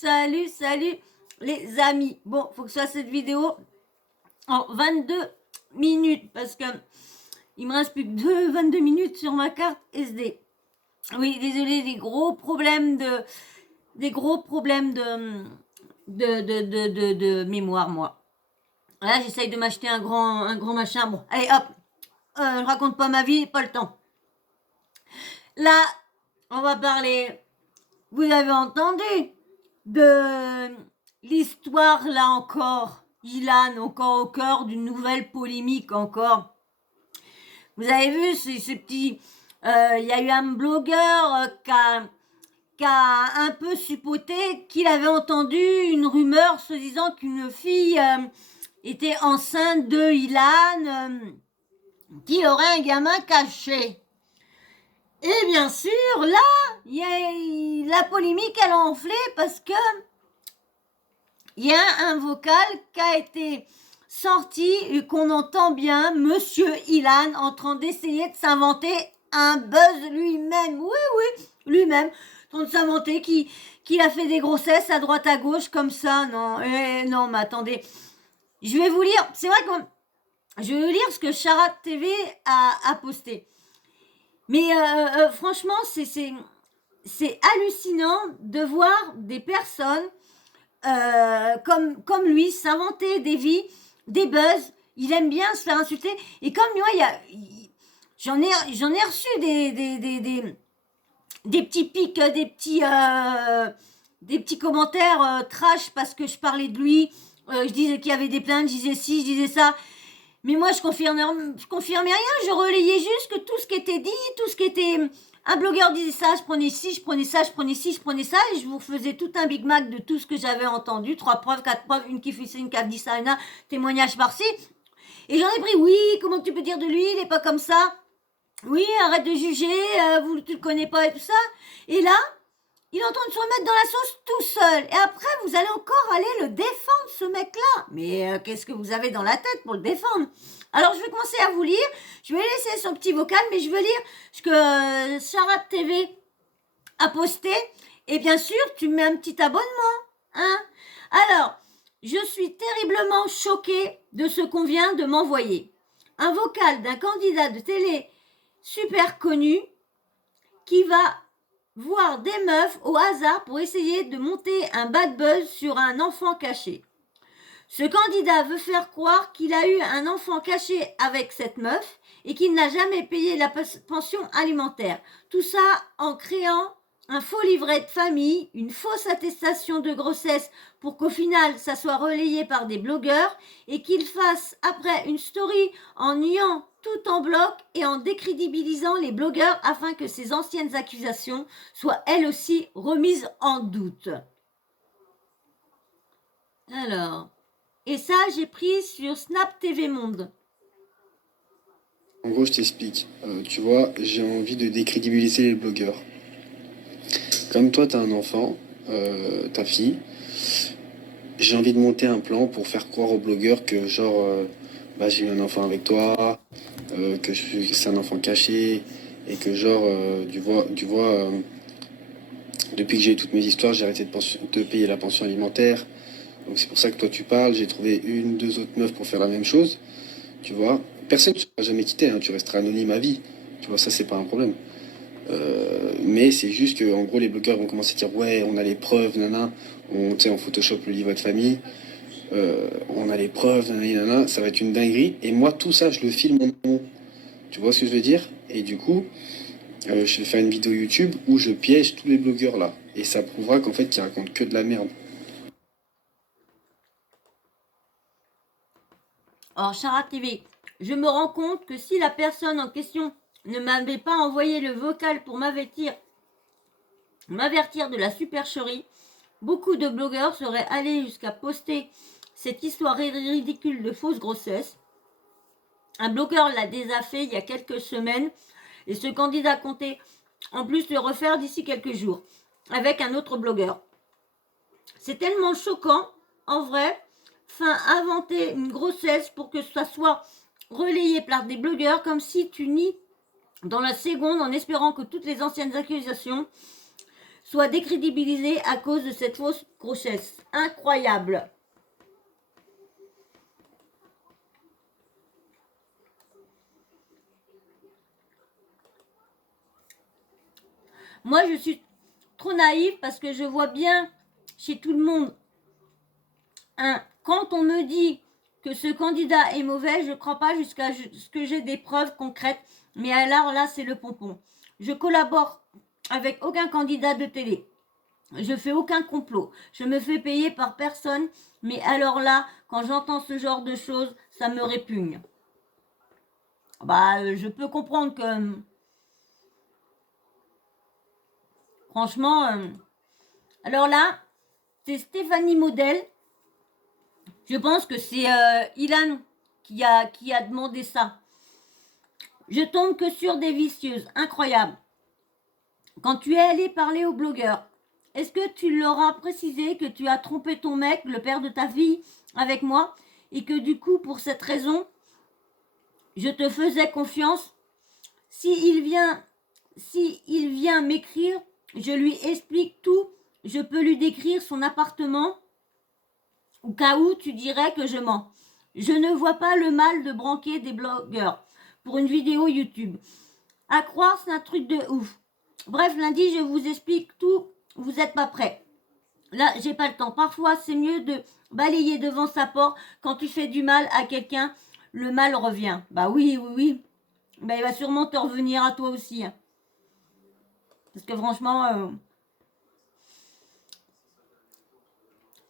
Salut les amis. Bon, faut que ce soit cette vidéo en 22 minutes parce que il me reste plus que 22 minutes sur ma carte SD. Oui, désolé, des gros problèmes de mémoire, moi. Là, j'essaye de m'acheter un grand machin. Bon, allez, hop. Je raconte pas ma vie, pas le temps. Là, on va parler. Vous avez entendu de l'histoire, là encore, Ilan, encore au cœur d'une nouvelle polémique encore. Vous avez vu ces petits... Il y a eu un blogueur qui a un peu suppoté qu'il avait entendu une rumeur se disant qu'une fille était enceinte de Ilan, qu'il aurait un gamin caché. Et bien sûr, là, la polémique, elle a enflé parce que il y a un vocal qui a été sorti et qu'on entend bien Monsieur Ilan en train d'essayer de s'inventer un buzz lui-même. Oui, lui-même. En train de s'inventer qu'il a fait des grossesses à droite à gauche comme ça. Non, non, mais attendez. Je vais vous lire. C'est vrai que je vais vous lire ce que Charat TV a posté. Mais franchement, c'est hallucinant de voir des personnes comme lui s'inventer des vies, des buzz. Il aime bien se faire insulter. Et comme moi, j'en ai reçu des petits pics, des petits commentaires trash parce que je parlais de lui. Je disais qu'il y avait des plaintes, je disais ci, je disais ça. Mais moi, je confirmais rien. Je relayais juste que tout ce qui était dit, tout ce qui était... Un blogueur disait ça, je prenais ci, je prenais ça, je prenais ci, je prenais ça, et je vous faisais tout un Big Mac de tout ce que j'avais entendu. 3 preuves, 4 preuves, une qui fait ça, une qui a dit ça, un témoignage par-ci. Et j'en ai pris, oui, comment tu peux dire de lui, il est pas comme ça. Oui, arrête de juger, tu le connais pas et tout ça. Et là, il est en train de se remettre dans la sauce tout seul. Et après, vous allez encore aller le défendre, ce mec-là. Mais qu'est-ce que vous avez dans la tête pour le défendre? Alors, je vais commencer à vous lire. Je vais laisser son petit vocal, mais je vais lire ce que Charat TV a posté. Et bien sûr, tu mets un petit abonnement. Hein? Alors, je suis terriblement choquée de ce qu'on vient de m'envoyer. Un vocal d'un candidat de télé super connu qui va voir des meufs au hasard pour essayer de monter un bad buzz sur un enfant caché. Ce candidat veut faire croire qu'il a eu un enfant caché avec cette meuf et qu'il n'a jamais payé la pension alimentaire. Tout ça en créant un faux livret de famille, une fausse attestation de grossesse pour qu'au final ça soit relayé par des blogueurs et qu'il fasse après une story en niant tout en bloc et en décrédibilisant les blogueurs afin que ces anciennes accusations soient elles aussi remises en doute. Alors, et ça j'ai pris sur Snap TV Monde. En gros, je t'explique. Tu vois, j'ai envie de décrédibiliser les blogueurs. Comme toi, t'as un enfant, ta fille, j'ai envie de monter un plan pour faire croire aux blogueurs que genre, j'ai eu un enfant avec toi, que c'est un enfant caché, et que genre, depuis que j'ai eu toutes mes histoires, j'ai arrêté de payer la pension alimentaire. Donc c'est pour ça que toi tu parles, j'ai trouvé 2 autres meufs pour faire la même chose, tu vois. Personne ne sera jamais quitté, hein, tu resteras anonyme à vie, tu vois, ça c'est pas un problème. Mais c'est juste que en gros les blogueurs vont commencer à dire ouais on a les preuves nana, on Photoshop le livret de famille, on a les preuves nana, ça va être une dinguerie et moi tout ça je le filme en amont, tu vois ce que je veux dire, et du coup je vais faire une vidéo YouTube où je piège tous les blogueurs là et ça prouvera qu'en fait ils racontent que de la merde. Alors, Charat TV, je me rends compte que si la personne en question ne m'avait pas envoyé le vocal pour m'avertir de la supercherie, beaucoup de blogueurs seraient allés jusqu'à poster cette histoire ridicule de fausse grossesse. Un blogueur l'a déjà fait il y a quelques semaines et ce candidat comptait en plus le refaire d'ici quelques jours avec un autre blogueur. C'est tellement choquant, en vrai, inventer une grossesse pour que ça soit relayé par des blogueurs comme si tu nies dans la seconde en espérant que toutes les anciennes accusations soit décrédibilisé à cause de cette fausse grossesse. Incroyable. Moi, je suis trop naïve parce que je vois bien chez tout le monde. Quand on me dit que ce candidat est mauvais, je ne crois pas jusqu'à ce que j'ai des preuves concrètes. Mais alors là, c'est le pompon. Je collabore avec aucun candidat de télé. Je fais aucun complot. Je me fais payer par personne. Mais alors là, quand j'entends ce genre de choses, ça me répugne. Je peux comprendre que... franchement... alors là, c'est Stéphanie Model. Je pense que c'est Ilan qui a demandé ça. Je tombe que sur des vicieuses. Incroyable. Quand tu es allé parler au blogueur, est-ce que tu leur as précisé que tu as trompé ton mec, le père de ta fille, avec moi, et que du coup, pour cette raison, je te faisais confiance? S'il vient m'écrire, je lui explique tout. Je peux lui décrire son appartement, au cas où tu dirais que je mens. Je ne vois pas le mal de branquer des blogueurs pour une vidéo YouTube. À croire, c'est un truc de ouf. Bref, lundi, je vous explique tout. Vous n'êtes pas prêts. Là, j'ai pas le temps. Parfois, c'est mieux de balayer devant sa porte. Quand tu fais du mal à quelqu'un, le mal revient. Oui. Il va sûrement te revenir à toi aussi. Hein. Parce que franchement,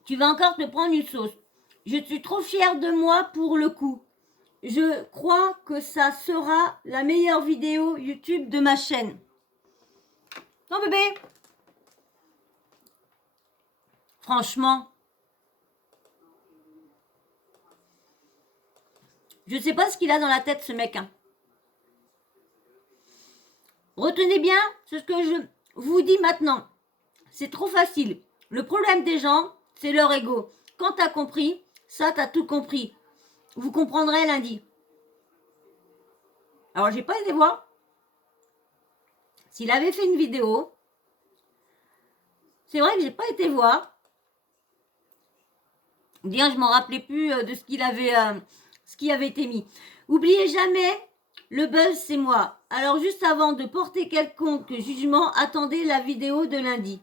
tu vas encore te prendre une sauce. Je suis trop fière de moi pour le coup. Je crois que ça sera la meilleure vidéo YouTube de ma chaîne. Non bébé. Franchement. Je sais pas ce qu'il a dans la tête ce mec. Hein. Retenez bien ce que je vous dis maintenant. C'est trop facile. Le problème des gens, c'est leur ego. Quand t'as compris, ça t'as tout compris. Vous comprendrez lundi. Alors j'ai pas été voir. S'il avait fait une vidéo, c'est vrai que j'ai pas été voir. Bien, je m'en rappelais plus de ce qui avait été mis. Oubliez jamais, le buzz c'est moi. Alors juste avant de porter quelconque jugement, attendez la vidéo de lundi.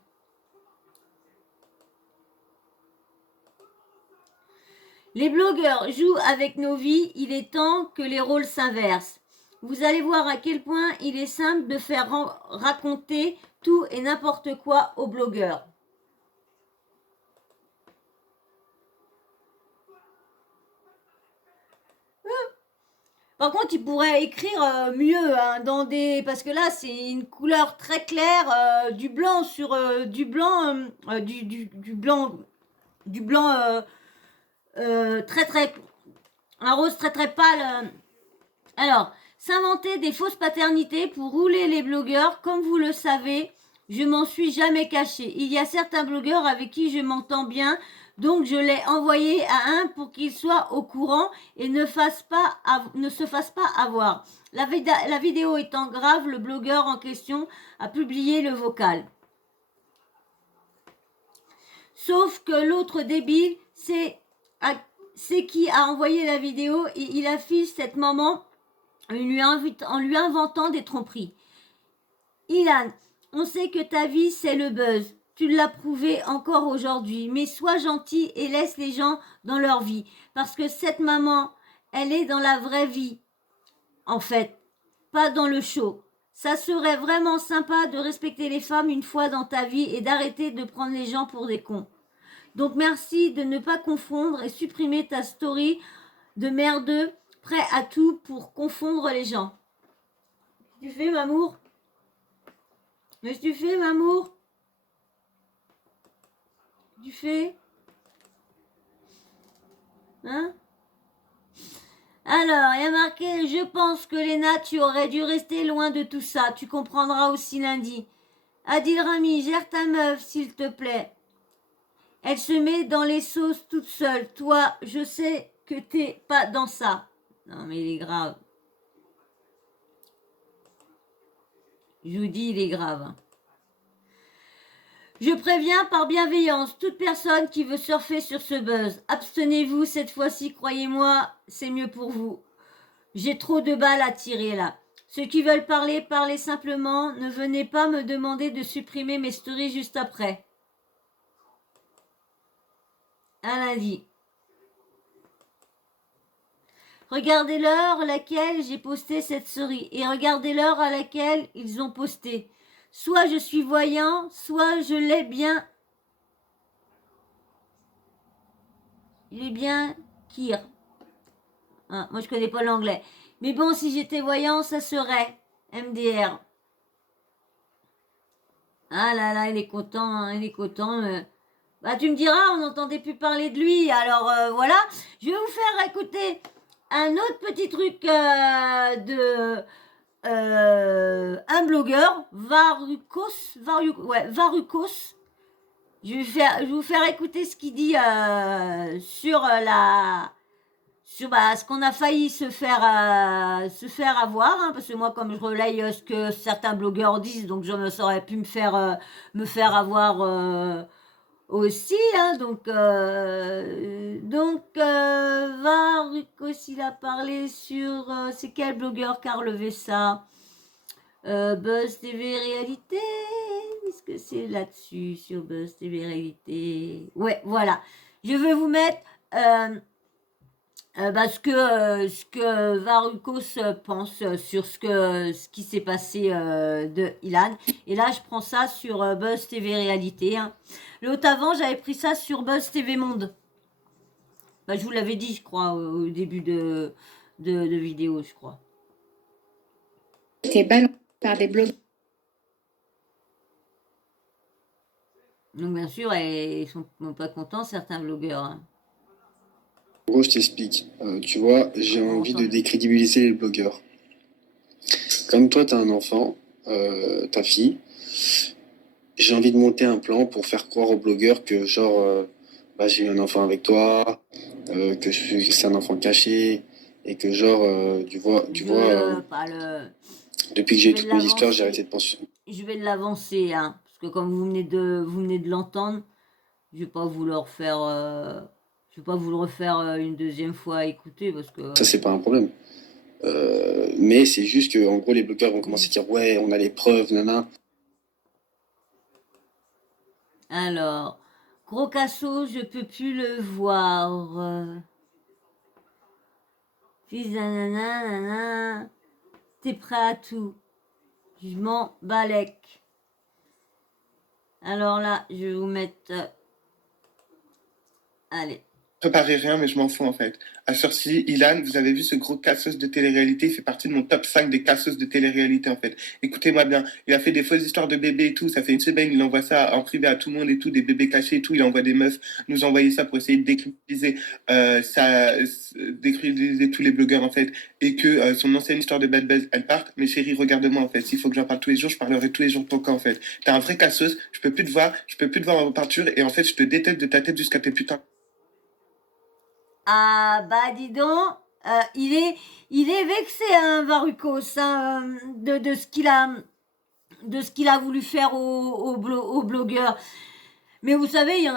Les blogueurs jouent avec nos vies, il est temps que les rôles s'inversent. Vous allez voir à quel point il est simple de faire raconter tout et n'importe quoi aux blogueurs. Par contre, il pourrait écrire mieux dans des... Parce que là, c'est une couleur très claire, du blanc sur du blanc, du blanc très un rose très pâle. Alors, s'inventer des fausses paternités pour rouler les blogueurs, comme vous le savez, je m'en suis jamais caché. Il y a certains blogueurs avec qui je m'entends bien, donc je l'ai envoyé à un pour qu'il soit au courant et ne se fasse pas avoir. La vidéo étant grave, le blogueur en question a publié le vocal. Sauf que l'autre débile, c'est qui a envoyé la vidéo et il affiche cette maman en lui inventant des tromperies. Ilan, on sait que ta vie c'est le buzz. Tu l'as prouvé encore aujourd'hui. Mais sois gentil et laisse les gens dans leur vie. Parce que cette maman, elle est dans la vraie vie. En fait, pas dans le show. Ça serait vraiment sympa de respecter les femmes une fois dans ta vie et d'arrêter de prendre les gens pour des cons. Donc merci de ne pas confondre et supprimer ta story de merdeux prêt à tout pour confondre les gens. Tu fais, Mamour? Qu'est-ce que tu fais, Mamour? Tu fais? Hein? Alors, il y a marqué, je pense que Léna, tu aurais dû rester loin de tout ça. Tu comprendras aussi lundi. Adil Rami, gère ta meuf, s'il te plaît. Elle se met dans les sauces toute seule. Toi, je sais que t'es pas dans ça. Non, mais il est grave. Je vous dis, il est grave. Je préviens par bienveillance toute personne qui veut surfer sur ce buzz. Abstenez-vous cette fois-ci, croyez-moi, c'est mieux pour vous. J'ai trop de balles à tirer là. Ceux qui veulent parler, parlez simplement. Ne venez pas me demander de supprimer mes stories juste après. Un lundi. Regardez l'heure à laquelle j'ai posté cette story et regardez l'heure à laquelle ils ont posté. Soit je suis voyant, soit je l'ai bien. Il est bien Kir. Ah, moi je connais pas l'anglais. Mais bon, si j'étais voyant, ça serait MDR. Ah là là, il est content, hein, il est content. Bah tu me diras, on n'entendait plus parler de lui. Alors voilà, je vais vous faire écouter un autre petit truc de un blogueur, Varukos. Je vais vous faire écouter ce qu'il dit sur ce qu'on a failli se faire avoir, hein, parce que moi, comme je relaye ce que certains blogueurs disent, donc je me saurais pu me faire avoir aussi, hein, Varukos, il a parlé sur, c'est quel blogueur qui a relevé ça? Buzz TV Réalité, est-ce que c'est là-dessus, sur Buzz TV Réalité? Ouais, voilà. Je vais vous mettre ce que Varukos pense sur ce qui s'est passé de Ilan. Et là, je prends ça sur Buzz TV Réalité. Hein. L'autre avant, j'avais pris ça sur Buzz TV Monde. Bah, je vous l'avais dit, je crois, au début de vidéo, je crois. T'es balancé par des blogs. Donc, bien sûr, ils sont pas contents, certains blogueurs. Hein. En gros, je t'explique. Tu vois, j'ai envie de décrédibiliser les blogueurs. Comme toi, tu as un enfant, ta fille, j'ai envie de monter un plan pour faire croire aux blogueurs que, genre, j'ai eu un enfant avec toi, que c'est un enfant caché, et que, genre, depuis que j'ai toutes mes histoires, j'ai arrêté de penser. Je vais l'avancer, hein, parce que comme vous venez de l'entendre, je vais pas vous le refaire. Je vais pas vous le refaire une deuxième fois à écouter parce que. Ça, c'est pas un problème. Mais c'est juste que, en gros, les blogueurs vont commencer à dire ouais, on a les preuves, nana. Alors, Gros Casso, je peux plus le voir. Fils d'un nana, t'es prêt à tout. Je m'en balèque. Alors là, je vais vous mettre. Allez. Préparez rien, mais je m'en fous en fait. À Sursis, Ilan, vous avez vu ce gros cassos de télé-réalité, il fait partie de mon top 5 des cassos de télé-réalité en fait. Écoutez-moi bien, il a fait des fausses histoires de bébés et tout, ça fait une semaine, il envoie ça en privé à tout le monde et tout, des bébés cachés et tout, il envoie des meufs nous envoyer ça pour essayer de décrédibiliser tous les blogueurs en fait, et que son ancienne histoire de bad buzz, elle parte. Mais chérie, regarde-moi en fait, s'il faut que j'en parle tous les jours, je parlerai tous les jours de ton cas en fait. T'es un vrai cassos, je peux plus te voir en peinture et en fait, je te déteste de ta tête jusqu'à tes putains. Ah bah dis donc, il est vexé, hein, Varukos, hein, de ce qu'il a voulu faire aux blogueurs. Mais vous savez, il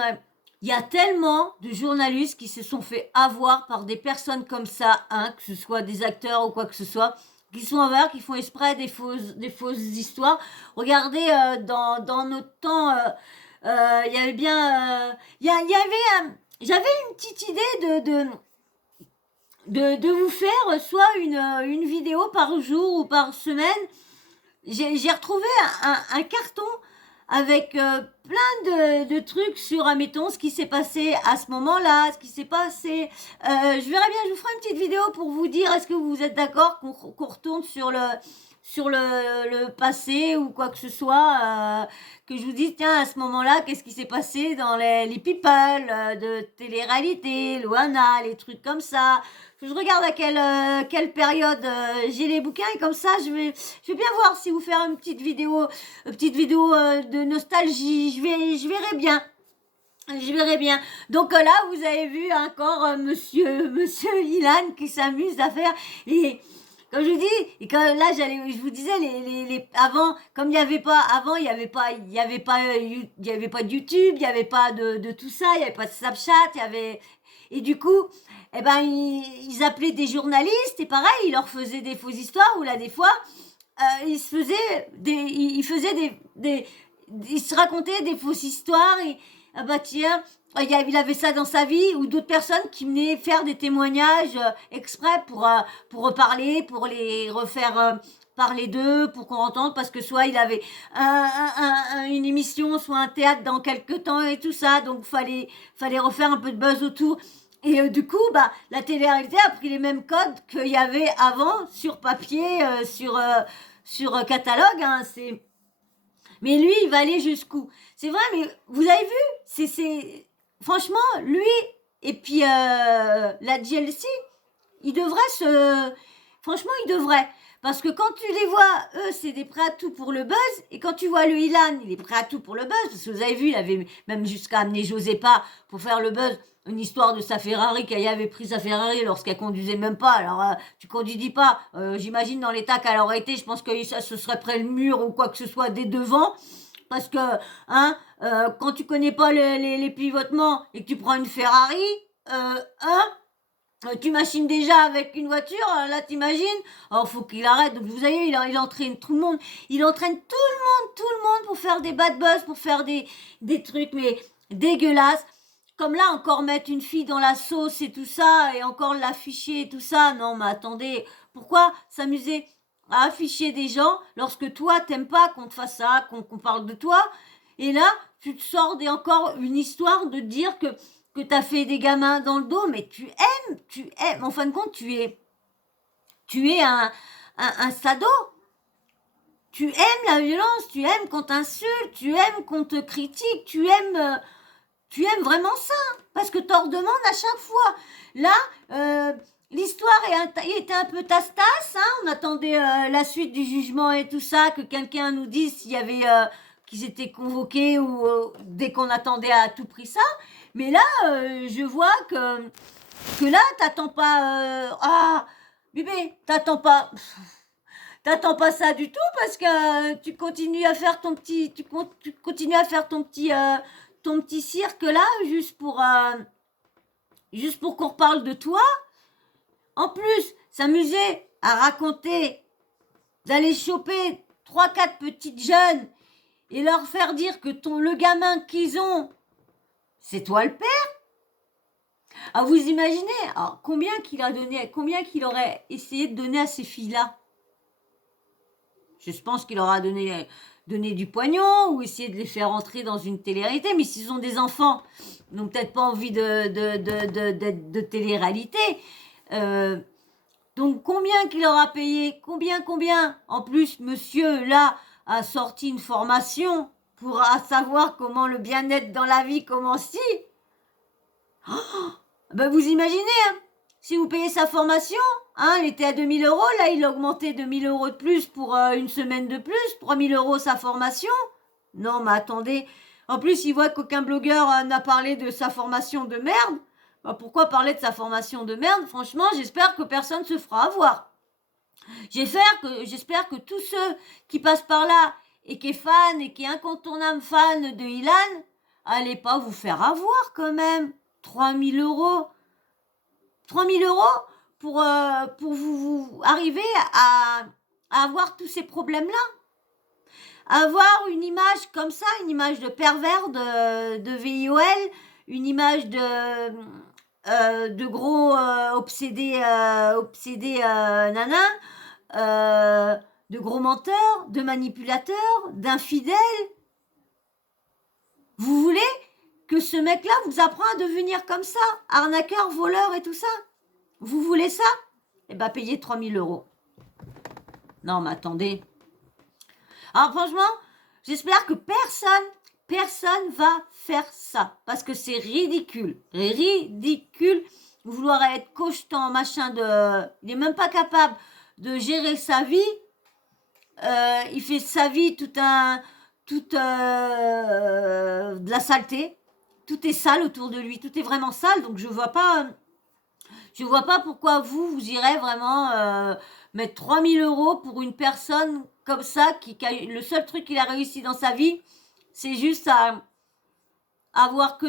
y a tellement de journalistes qui se sont fait avoir par des personnes comme ça, hein, que ce soit des acteurs ou quoi que ce soit, qui sont envers, qui font exprès des fausses histoires. Regardez, dans notre temps, il y avait bien, j'avais une petite idée de vous faire soit une vidéo par jour ou par semaine. J'ai retrouvé un carton avec plein de trucs sur, admettons, ce qui s'est passé à ce moment-là, ce qui s'est passé. Je verrai bien, je vous ferai une petite vidéo pour vous dire, est-ce que vous êtes d'accord qu'on retourne sur le passé ou quoi que ce soit, que je vous dise, tiens, à ce moment-là, qu'est-ce qui s'est passé dans les people de télé-réalité, Loana, les trucs comme ça. Je regarde à quelle période j'ai les bouquins et comme ça, je vais bien voir si vous faire une petite vidéo de nostalgie. Je verrai bien. Je verrai bien. Donc là, vous avez vu encore Monsieur Ilan qui s'amuse à faire. Et comme je vous dis, et quand là, je vous disais, avant, comme il n'y avait pas, avant, il y avait pas de YouTube, il n'y avait pas de tout ça, il n'y avait pas de Snapchat, et du coup, eh ben, ils appelaient des journalistes, et pareil, ils leur faisaient des fausses histoires, ou là, des fois, ils se racontaient des fausses histoires, et, ah bah tiens, il avait ça dans sa vie, ou d'autres personnes qui venaient faire des témoignages exprès pour reparler, pour les refaire parler d'eux, pour qu'on entende, parce que soit il avait une émission, soit un théâtre dans quelques temps et tout ça, donc fallait refaire un peu de buzz autour. Et du coup, bah, la télé-réalité a pris les mêmes codes qu'il y avait avant sur papier, sur catalogue. Hein, mais lui, il va aller jusqu'où? C'est vrai, mais vous avez vu, franchement, lui et puis la GLC, ils devraient franchement, ils devraient. Parce que quand tu les vois, eux, c'est des prêts à tout pour le buzz. Et quand tu vois le Ilan, il est prêt à tout pour le buzz. Parce que vous avez vu, il avait même jusqu'à amener Josépa pour faire le buzz. Une histoire de sa Ferrari, qu'elle avait pris sa Ferrari lorsqu'elle conduisait même pas. Alors, tu conduis pas. J'imagine dans l'état qu'elle aurait été, je pense que ça se serait près le mur ou quoi que ce soit dès devant. Parce que, quand tu connais pas les pivotements et que tu prends une Ferrari, tu machines déjà avec une voiture, là t'imagines. Alors faut qu'il arrête. Donc vous voyez, il entraîne tout le monde. Il entraîne tout le monde pour faire des bad buzz, pour faire des trucs mais dégueulasses. Comme là, encore mettre une fille dans la sauce et tout ça, et encore l'afficher et tout ça. Non, mais attendez, pourquoi s'amuser à afficher des gens lorsque toi, t'aimes pas qu'on te fasse ça, qu'on parle de toi? Et là, tu te sors encore une histoire de dire que t'as fait des gamins dans le dos, mais tu aimes. En fin de compte, tu es un sado. Tu aimes la violence, tu aimes qu'on t'insulte, tu aimes qu'on te critique, tu aimes vraiment ça, parce que t'en redemandes à chaque fois. Là, l'histoire était un peu tasse-tasse, hein, on attendait la suite du jugement et tout ça, que quelqu'un nous dise s'il y avait qu'ils étaient convoqués ou dès qu'on attendait à tout prix ça. Mais là, je vois que là, t'attends pas... bébé, t'attends pas ça du tout parce que tu continues à faire ton petit... Tu continues à faire ton petit cirque là, juste pour qu'on reparle de toi. En plus, s'amuser à raconter, d'aller choper 3-4 petites jeunes et leur faire dire que le gamin qu'ils ont, c'est toi le père. Ah, vous imaginez alors, combien qu'il aurait essayé de donner à ces filles-là? Je pense qu'il leur a donné du pognon ou essayer de les faire entrer dans une télé-réalité. Mais s'ils ont des enfants, ils n'ont peut-être pas envie de télé-réalité. Donc combien qu'il leur a payé? Combien? En plus, monsieur, là, a sorti une formation pour savoir comment le bien-être dans la vie commence. Ben vous imaginez, hein, si vous payez sa formation, hein, elle était à 2000 €, là il a augmenté 2000 € de plus pour une semaine de plus, 3000 € sa formation. Non mais attendez, en plus il voit qu'aucun blogueur n'a parlé de sa formation de merde. Ben, pourquoi parler de sa formation de merde? Franchement, j'espère que personne se fera avoir. J'espère que tous ceux qui passent par là et qui est fan et qui est incontournable fan de Ilan, allez pas vous faire avoir quand même. 3000 €. 3000 € pour vous arriver à avoir tous ces problèmes-là. Avoir une image comme ça, une image de pervers de VIOL, une image de gros obsédés nanas, de gros menteurs, de manipulateurs, d'infidèles. Vous voulez que ce mec-là vous apprend à devenir comme ça, arnaqueur, voleur et tout ça? Vous voulez ça? Eh ben, payez 3000 €. Non, mais attendez. Alors, franchement, j'espère que personne va faire ça. Parce que c'est ridicule. Ridicule. Vouloir être cochetant, machin de... Il n'est même pas capable de gérer sa vie. Il fait de sa vie de la saleté. Tout est sale autour de lui, tout est vraiment sale, donc je vois pas Je vois pas pourquoi vous irez vraiment mettre 3000 € pour une personne comme ça, le seul truc qu'il a réussi dans sa vie, c'est juste à avoir que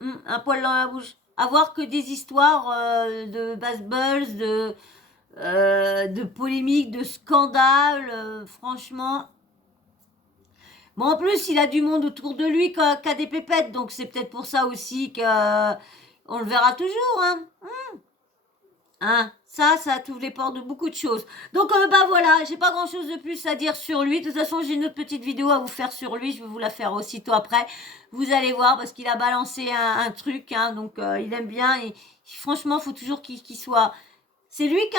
un poil dans la bouche. Avoir que des histoires de buzz, de polémiques, de scandales, franchement. Bon, en plus, il a du monde autour de lui qui a des pépettes, donc c'est peut-être pour ça aussi qu'on le verra toujours, hein. Hein, ça t'ouvre les portes de beaucoup de choses. Donc, bah voilà, j'ai pas grand-chose de plus à dire sur lui. De toute façon, j'ai une autre petite vidéo à vous faire sur lui. Je vais vous la faire aussitôt après. Vous allez voir, parce qu'il a balancé un truc, hein, donc il aime bien. Et franchement, faut toujours qu'il soit... C'est lui qui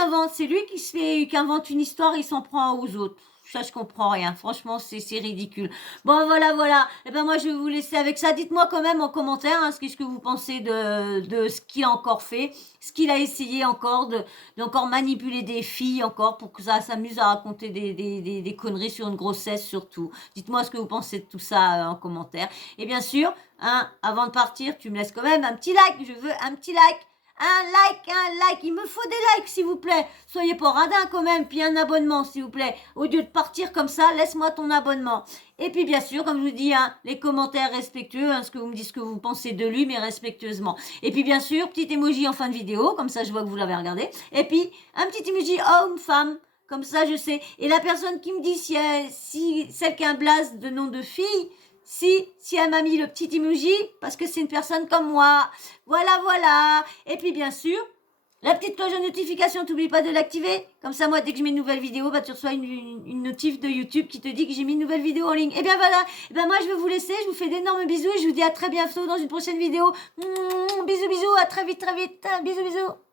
invente une histoire, il s'en prend aux autres. Ça, je comprends rien. Franchement, c'est ridicule. Bon, voilà. Et ben moi, je vais vous laisser avec ça. Dites-moi quand même en commentaire ce que vous pensez de ce qu'il a encore fait, ce qu'il a essayé encore d'encore manipuler des filles encore pour que ça s'amuse à raconter des conneries sur une grossesse surtout. Dites-moi ce que vous pensez de tout ça en commentaire. Et bien sûr, hein, avant de partir, tu me laisses quand même un petit like. Je veux un petit like. Un like, il me faut des likes s'il vous plaît. Soyez pas radin quand même, puis un abonnement s'il vous plaît. Au lieu de partir comme ça, laisse-moi ton abonnement. Et puis bien sûr, comme je vous dis, hein, les commentaires respectueux, ce que vous me dites, ce que vous pensez de lui, mais respectueusement. Et puis bien sûr, petit emoji en fin de vidéo, comme ça je vois que vous l'avez regardé. Et puis un petit emoji homme, femme, comme ça je sais. Et la personne qui me dit si celle qui a un blaze de nom de fille, si elle m'a mis le petit emoji, parce que c'est une personne comme moi. Voilà. Et puis, bien sûr, la petite cloche de notification, t'oublie pas de l'activer. Comme ça, moi, dès que je mets une nouvelle vidéo, tu reçois une notif de YouTube qui te dit que j'ai mis une nouvelle vidéo en ligne. Et bien voilà. Et bien moi, je vais vous laisser. Je vous fais d'énormes bisous. Et je vous dis à très bientôt dans une prochaine vidéo. Bisous, à très vite. Bisous.